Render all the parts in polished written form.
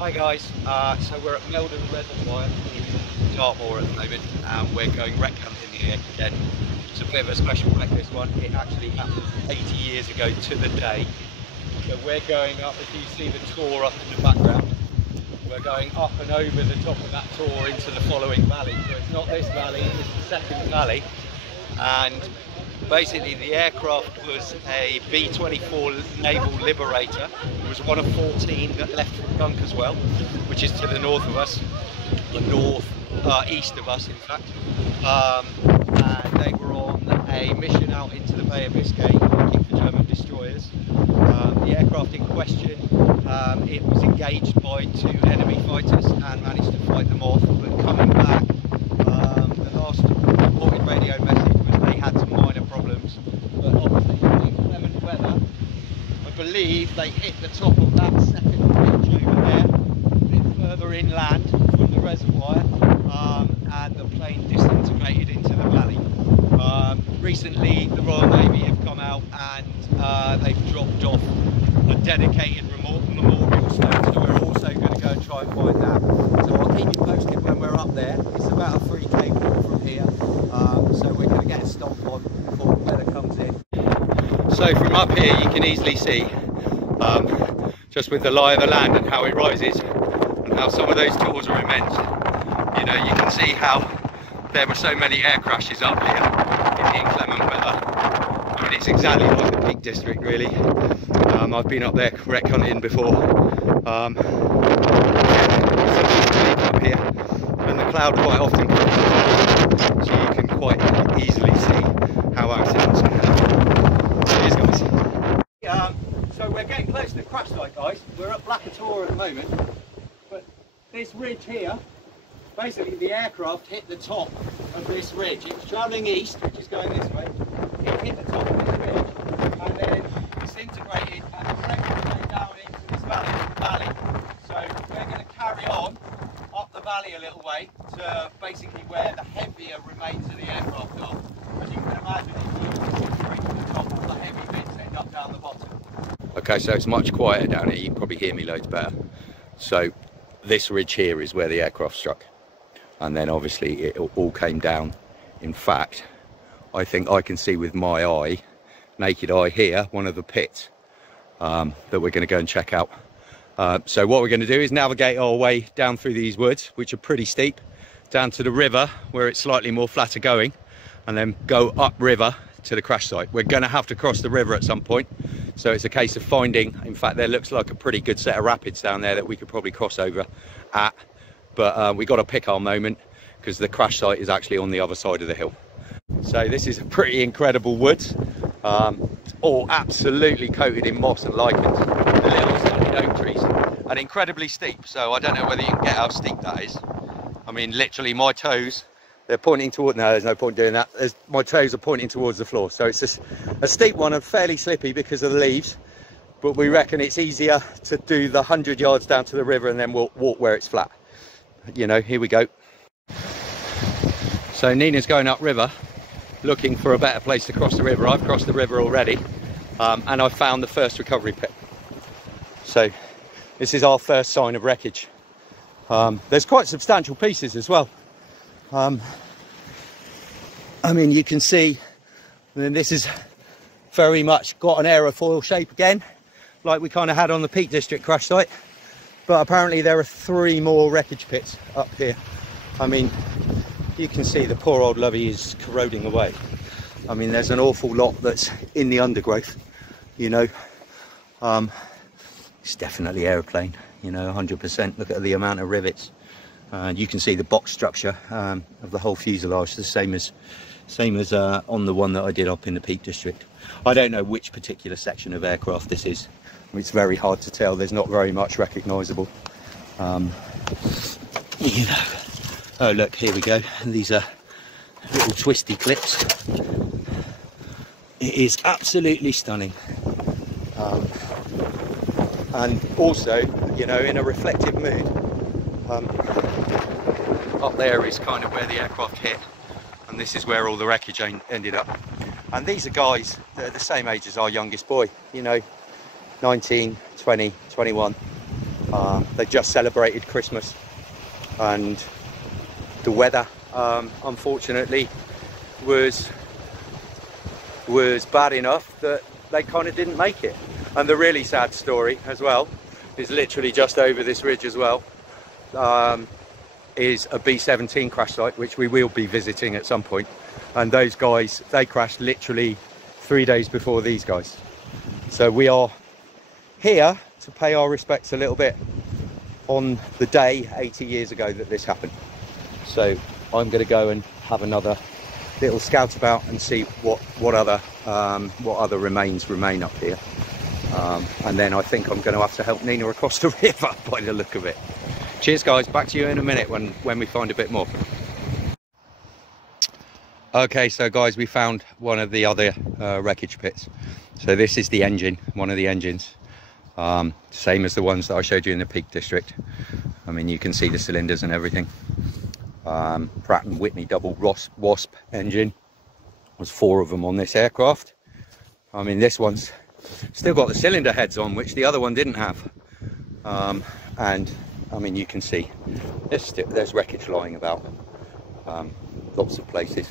Hi guys, so we're at Meldon Reservoir in Dartmoor at the moment, and we're going wreck hunting here again. It's a bit of a special wreck, this one. It actually happened 80 years ago to the day. So we're going up, as you see the tor up in the background, we're going up and over the top of that tor into the following valley. So it's not this valley, it's the second valley. And basically the aircraft was a B-24 naval Liberator. It was one of 14 that left from Dunkers Well, which is to the north of us, east of us in fact. And they were on a mission out into the Bay of Biscay looking for German destroyers. The aircraft in question, it was engaged by 2 enemy fighters and managed to fight them off, but coming back, the last reported radio message was they had some minor problems, but obviously with the inclement weather, I believe they hit the top of that second ridge over there, a bit further inland from the reservoir, and the plane disintegrated into the valley. Recently the Royal Navy have come out and they've dropped off a dedicated memorial stone, so we're also going to go and try and find that. So I'll keep you posted when we're up there. It's about a 3k walk from here, so we're going to get a stop on before the weather comes in. So from up here you can easily see, just with the lie of the land and how it rises, and how some of those tors are immense. You know, you can see how there were so many air crashes up here in the inclement weather. I mean, it's exactly like the Peak District really. I've been up there wreck hunting before. Up here, and the cloud quite often comes, so you can quite easily see how accidents can happen. Cheers guys. So we're getting close to the crash site, guys. We're at Blackatour at the moment, but this ridge here, basically the aircraft hit the top of this ridge. It was travelling east, which is going this way. It hit the top of this ridge and then disintegrated and directly down into this valley. So we're going to carry on up the valley a little way to basically where the heavier remains of the aircraft are. As you can imagine, it will disintegrate to the top, all the heavy bits end up down the bottom. Okay, so it's much quieter down here. You can probably hear me loads better. So this ridge here is where the aircraft struck. And then obviously it all came down. In fact, I think I can see with my eye, naked eye here, one of the pits that we're going to go and check out. So what we're going to do is navigate our way down through these woods, which are pretty steep, down to the river where it's slightly more flatter going, and then go up river to the crash site. We're going to have to cross the river at some point, so it's a case of finding, in fact there looks like a pretty good set of rapids down there that we could probably cross over at. But we got to pick our moment because the crash site is actually on the other side of the hill. So this is a pretty incredible woods, all absolutely coated in moss and lichens, the little stunted oak trees, and incredibly steep. So I don't know whether you can get how steep that is. I mean, literally my toes, they're pointing toward, no, there's no point doing that. My toes are pointing towards the floor. So it's just a steep one and fairly slippy because of the leaves. But we reckon it's easier to do the 100 yards down to the river and then we'll walk where it's flat. You know, here we go. So Nina's going upriver looking for a better place to cross the river. I've crossed the river already, and I've found the first recovery pit. So this is our first sign of wreckage. There's quite substantial pieces as well. I mean, you can see, and this is very much got an aerofoil shape again, like we kind of had on the Peak District crash site. But apparently there are 3 more wreckage pits up here. I mean, you can see the poor old lovey is corroding away. I mean, there's an awful lot that's in the undergrowth, you know. It's definitely aeroplane, you know, 100%. Look at the amount of rivets. You can see the box structure of the whole fuselage, the same as on the one that I did up in the Peak District. I don't know which particular section of aircraft this is. It's very hard to tell. There's not very much recognisable. You know. Oh look, here we go. These are little twisty clips. It is absolutely stunning. And also, you know, in a reflective mood. Up there is kind of where the aircraft hit, and this is where all the wreckage ended up. And these are guys that are the same age as our youngest boy, you know, 19, 20, 21. They just celebrated Christmas, and the weather unfortunately was bad enough that they kind of didn't make it. And the really sad story as well is literally just over this ridge as well, is a B-17 crash site, which we will be visiting at some point. And those guys, they crashed literally 3 days before these guys. So we are here to pay our respects a little bit on the day 80 years ago that this happened. So I'm going to go and have another little scout about and see what other remains remain up here. And then I think I'm going to have to help Nina across the river by the look of it. Cheers guys, back to you in a minute when we find a bit more. Okay, so guys, we found one of the other wreckage pits. So this is the engine, one of the engines. Same as the ones that I showed you in the Peak District. I mean, you can see the cylinders and everything. Pratt & Whitney double Wasp engine. There's 4 of them on this aircraft. I mean, this one's still got the cylinder heads on, which the other one didn't have. And I mean, you can see there's wreckage lying about, lots of places.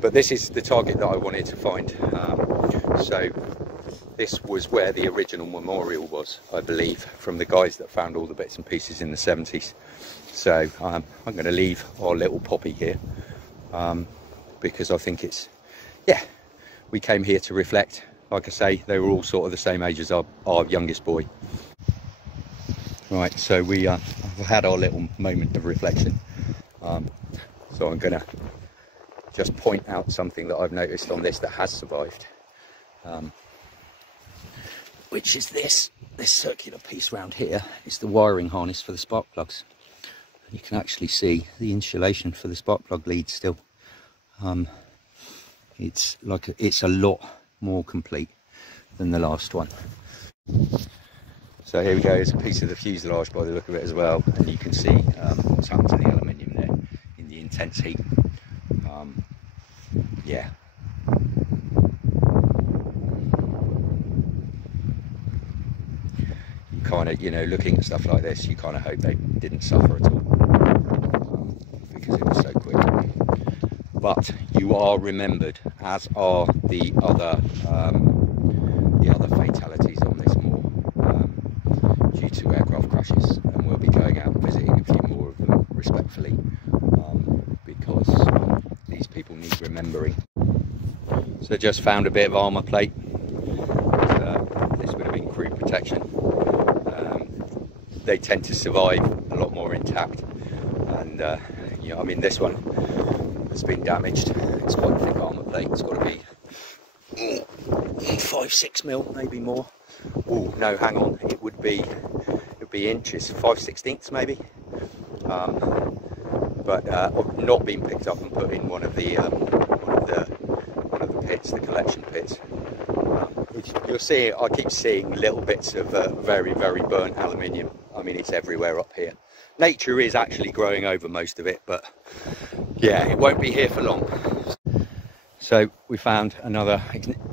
But this is the target that I wanted to find. So this was where the original memorial was, I believe, from the guys that found all the bits and pieces in the 70s. So I'm going to leave our little poppy here, because I think it's, yeah, we came here to reflect. Like I say, they were all sort of the same age as our youngest boy. Right, so we have had our little moment of reflection. So I'm going to just point out something that I've noticed on this that has survived, which is this circular piece round here. It's the wiring harness for the spark plugs. You can actually see the insulation for the spark plug lead still. It's a lot more complete than the last one. So here we go, there's a piece of the fuselage by the look of it as well, and you can see what's happened to the aluminium there in the intense heat. Yeah. You kind of, you know, looking at stuff like this, you kind of hope they didn't suffer at all, because it was so quick. But you are remembered, as are the other fatalities on this moor, due to aircraft crashes, and we'll be going out and visiting a few more of them respectfully, because these people need remembering. So just found a bit of armour plate. This would have been crew protection. They tend to survive a lot more intact, and you know, I mean, this one has been damaged. It's quite thick armour plate. It's got to be 5-6 mil, maybe more. Oh no, hang on, it would be inches, 5/16 maybe. But not been picked up and put in one of the pits, the collection pits. You'll see, I keep seeing little bits of very burnt aluminium. I mean, it's everywhere up here. Nature is actually growing over most of it, but yeah, it won't be here for long. So we found another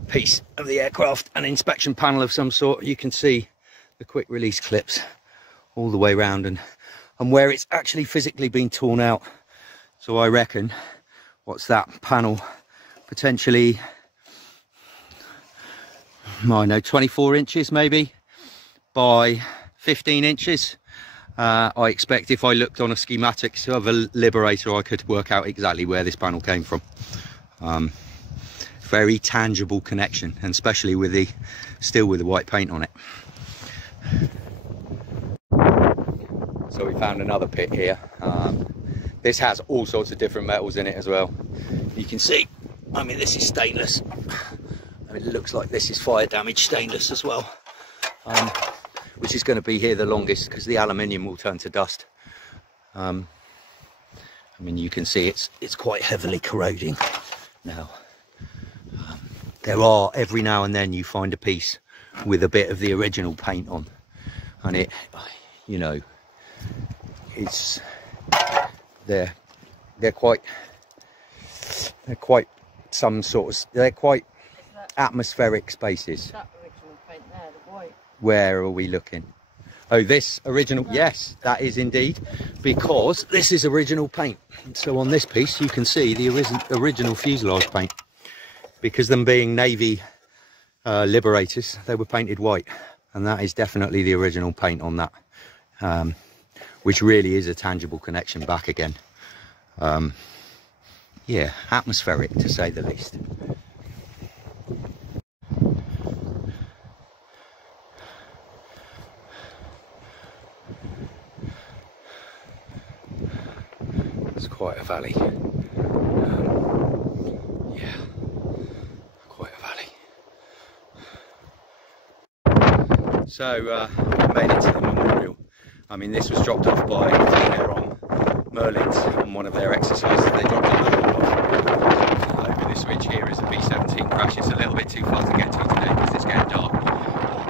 piece of the aircraft, an inspection panel of some sort. You can see the quick release clips all the way around, and where it's actually physically been torn out. So I reckon, what's that panel? Potentially, I know, 24 inches maybe by 15 inches. I expect if I looked on a schematic of a Liberator, I could work out exactly where this panel came from. Very tangible connection, and especially with the still with the white paint on it. So we found another pit here. This has all sorts of different metals in it as well. You can see, I mean, this is stainless. I mean, it looks like this is fire damage stainless as well, which is going to be here the longest because the aluminium will turn to dust. I mean, you can see it's quite heavily corroding now. There are, every now and then you find a piece with a bit of the original paint on, and it, you know, it's they're quite some sort of, they're quite atmospheric spaces. That original paint there, the white. Where are we looking? Oh, this original, yes, that is indeed, because this is original paint. So on this piece, you can see the original fuselage paint. Because them being Navy Liberators, they were painted white. And that is definitely the original paint on that, which really is a tangible connection back again. Yeah, atmospheric to say the least. It's quite a valley. Yeah, quite a valley. So we made it to the memorial. I mean, this was dropped off by Air Merlins on one of their exercises. They dropped it over this ridge here as a B-17 crash. It's a little bit too far to get to today because it's getting dark.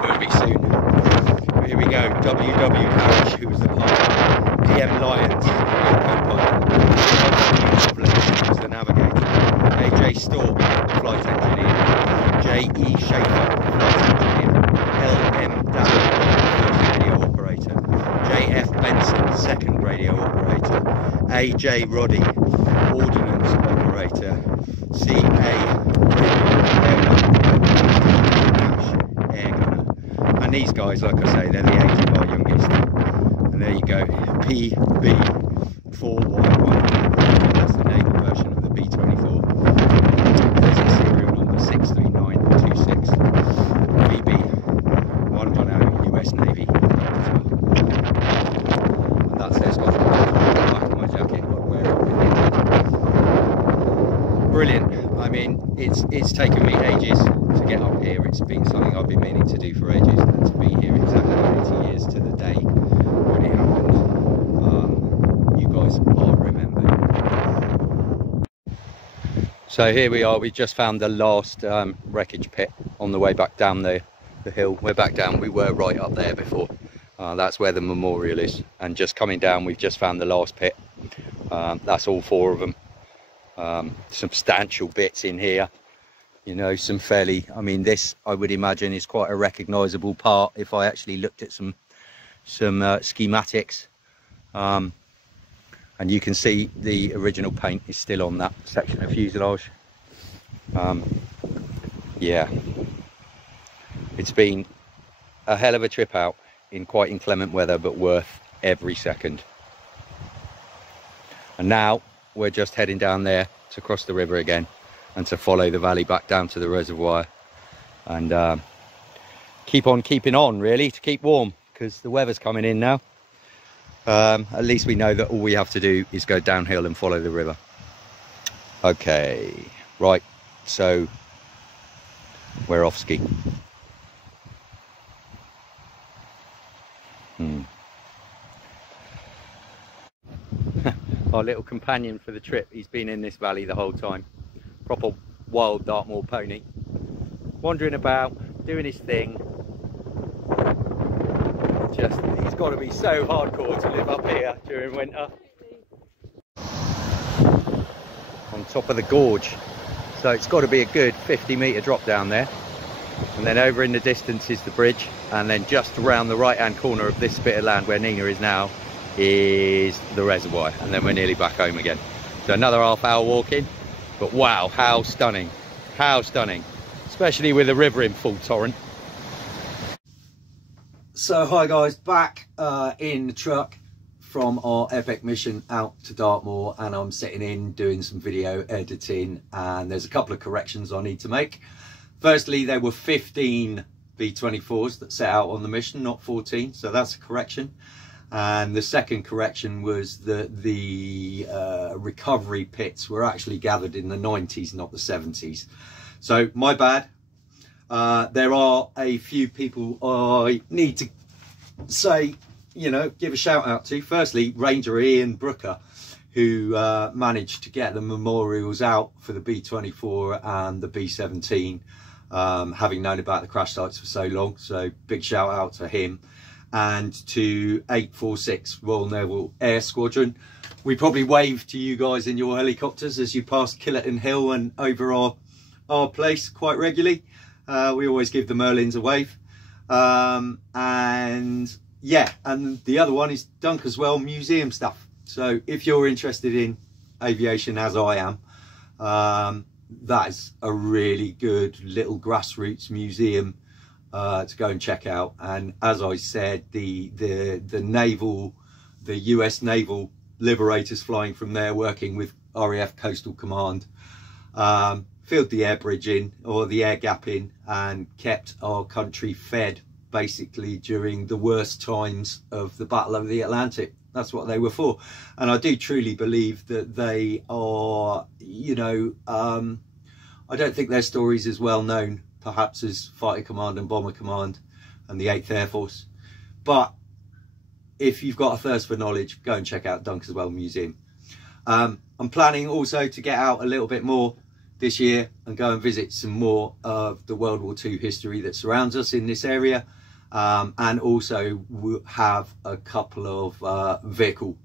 Will be soon. But here we go. W.W. Parrish, who was the pilot. DM Lyons, co-pilot. Who was the navigator. A.J. Stork, the flight engineer. J.E. Schaefer, flight engineer. L.M. Dallin, first radio operator. J.F. Benson, second radio operator. A.J. Roddy, ordnance operator. C.A. air gunner. And these guys, like I say, they're the age of our youngest. And there you go, PB4Y. That's the naval version of the B-24. There's its serial number 63926. PB110 US Navy. And that's their Scottish back of my jacket. Brilliant. I mean, it's taken me ages to get up here. It's been something I've been meaning to do for ages, and to be here exactly 80 years to the day when it happened. You guys are remembered. So here we are. We just found the last wreckage pit on the way back down the hill. We're back down. We were right up there before. That's where the memorial is. And just coming down, we've just found the last pit. That's all 4 of them. Substantial bits in here, you know, some fairly, I mean, this I would imagine is quite a recognizable part if I actually looked at some schematics, and you can see the original paint is still on that section of fuselage. Yeah, it's been a hell of a trip out in quite inclement weather, but worth every second. And now we're just heading down there to cross the river again and to follow the valley back down to the reservoir and keep on keeping on, really, to keep warm, because the weather's coming in now. At least we know that all we have to do is go downhill and follow the river. Okay, right, so we're off ski. Our little companion for the trip, he's been in this valley the whole time. Proper wild Dartmoor pony. Wandering about, doing his thing. Just, he's got to be so hardcore to live up here during winter. On top of the gorge. So it's got to be a good 50-metre drop down there. And then over in the distance is the bridge. And then just around the right-hand corner of this bit of land where Nina is now, is the reservoir, and then we're nearly back home again. So another half-hour walk in, but wow, how stunning, especially with the river in full torrent. So hi guys, back in the truck from our epic mission out to Dartmoor, and I'm sitting in doing some video editing, and there's a couple of corrections I need to make. Firstly, there were 15 B-24s that set out on the mission, not 14, so that's a correction. And the second correction was that the recovery pits were actually gathered in the 90s, not the 70s. So my bad. There are a few people I need to say, you know, give a shout out to. Firstly, Ranger Ian Brooker, who managed to get the memorials out for the B-24 and the B-17, having known about the crash sites for so long. So big shout out to him. And to 846 Royal Naval Air Squadron. We probably waved to you guys in your helicopters as you passed Killerton Hill and over our place quite regularly. We always give the Merlins a wave. And yeah, and the other one is Dunkerswell museum stuff. So if you're interested in aviation as I am, that is a really good little grassroots museum to go and check out. And as I said, the US naval Liberators flying from there, working with RAF Coastal Command, filled the air bridge in, or the air gap in, and kept our country fed basically during the worst times of the Battle of the Atlantic. That's what they were for. And I do truly believe that they are, you know, I don't think their stories as well known perhaps as Fighter Command and Bomber Command and the 8th Air Force. But if you've got a thirst for knowledge, go and check out Dunkerswell Museum. I'm planning also to get out a little bit more this year and go and visit some more of the World War II history that surrounds us in this area. And also we'll have a couple of vehicle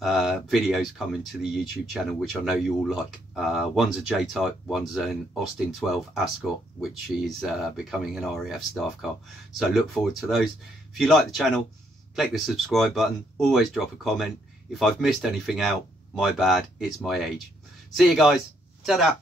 videos coming to the YouTube channel, which I know you all like. One's a J-Type, one's an Austin 12 Ascot, which is becoming an RAF staff car. So look forward to those. If you like the channel, click the subscribe button, always drop a comment. If I've missed anything out, my bad, it's my age. See you guys, ta-da.